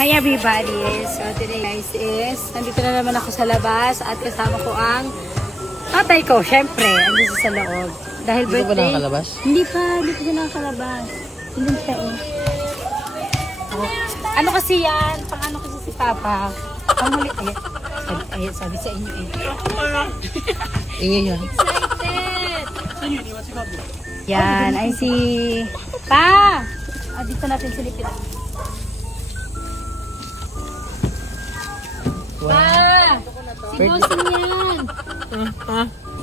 Hi everybody! So today guys is, nandito na naman ako sa labas at kasama ko ang tatay ko, syempre, andito sa loob. Dahil Hindi ka ba birthday. nakakalabas? Hindi pa nakakalabas. Hindi pa oh. Ano kasi yan? Pang ano kasi si Papa? Panghuli, sabi sa inyo eh. Ingay yan. Excited! Yan, ay si Pa! Dito natin silipin. Pa! Si Bossing yan!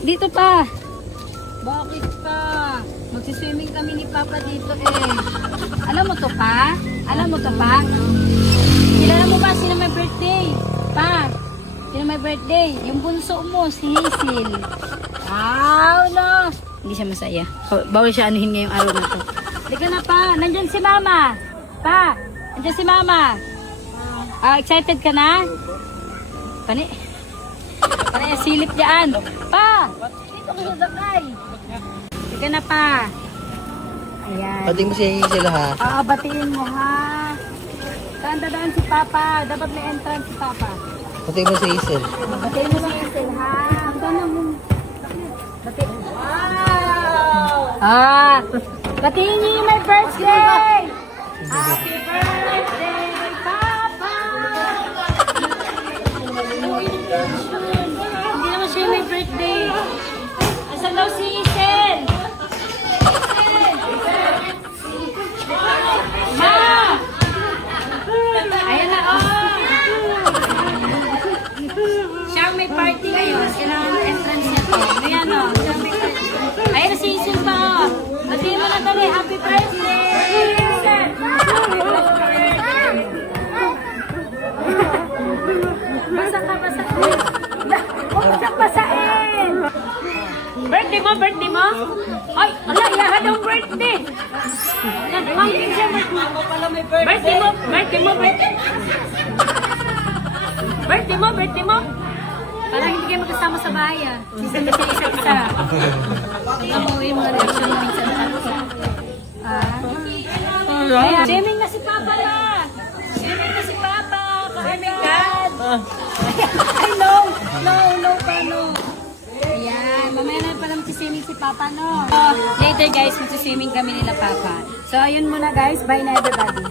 Dito pa! Bakit pa? Magsiswimming kami ni Papa dito eh. Alam mo to pa? Alam mo to pa? Kilala mo ba sino may birthday? Pa! Sino may birthday? Yung bunso mo, si Hazel. No! Hindi siya masaya. Bawal siya anuhin ngayong araw na to. Halika na pa! Nandyan si Mama! Pa! Nandyan si Mama! Excited ka na? Pani silip dyan. Pa! Dito ko sa sakay. Halika na pa. Ayan. Pating mo siya sila ha. Batiin mo ha. Saan dadaan si Papa? Dapat may entrance si Papa. Pating mo si Hazel. Batiin mo si Hazel ha. Hanggang mo. Batiin. Wow! Batiin niyo yung my birthday! Happy birthday, Papa! Hindi naman siya may birthday. Asan daw si Hazel? Ma! Ayan na, oh! Siya may party ngayon. Kailangan entrance niya to. Ayan, oh. Siya may party. Ayan na si Hazel pa, oh. Batiin mo na dali. Happy birthday! Basa ka, basa ka. Huwag ka basain! Birthday mo, birthday mo? Ay, ala, yahan ang birthday! Nagpangkin siya, birthday mo, birthday mo, birthday mo. Birthday mo, birthday mo. Parang hindi kayo magkasama sa bahay, ah. Sisama siya isa-isa. Namuwi mo reaction mo minsan. Ayan, swimming na si Papa na! Swimming na si Papa! Swimming ka? Ay, no! No pa, no! Ayan, mamaya na pala magsiswimming si Papa, no? Later guys, magsiswimming kami nila Papa. So, ayun muna guys. Bye na everybody.